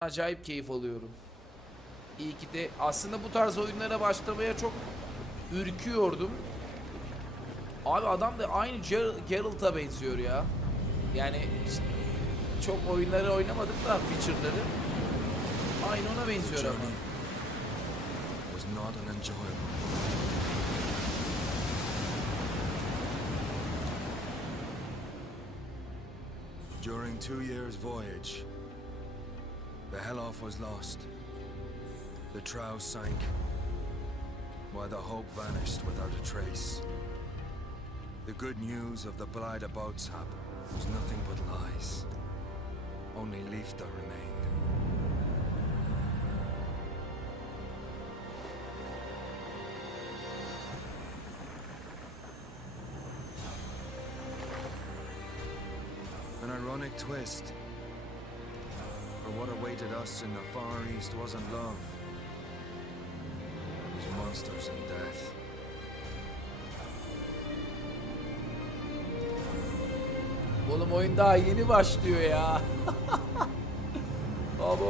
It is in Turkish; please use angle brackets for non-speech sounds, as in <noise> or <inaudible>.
acayip keyif alıyorum. İyi ki de aslında bu tarz oyunlara başlamaya çok ürküyordum. Abi adam da aynı Ger- Geralt'a benziyor ya. Yani çok oyunları oynamadım da feature'ları. Aynı ona benziyor ama. During two years' voyage, the Helof was lost. The trow sank, while the hope vanished without a trace. The good news of the Blythe Boatshap was nothing but lies. Only Leifta remained. An ironic twist. What awaited us in the Far East wasn't love. It was monsters and death. Oğlum oyun daha yeni başlıyor ya. <laughs>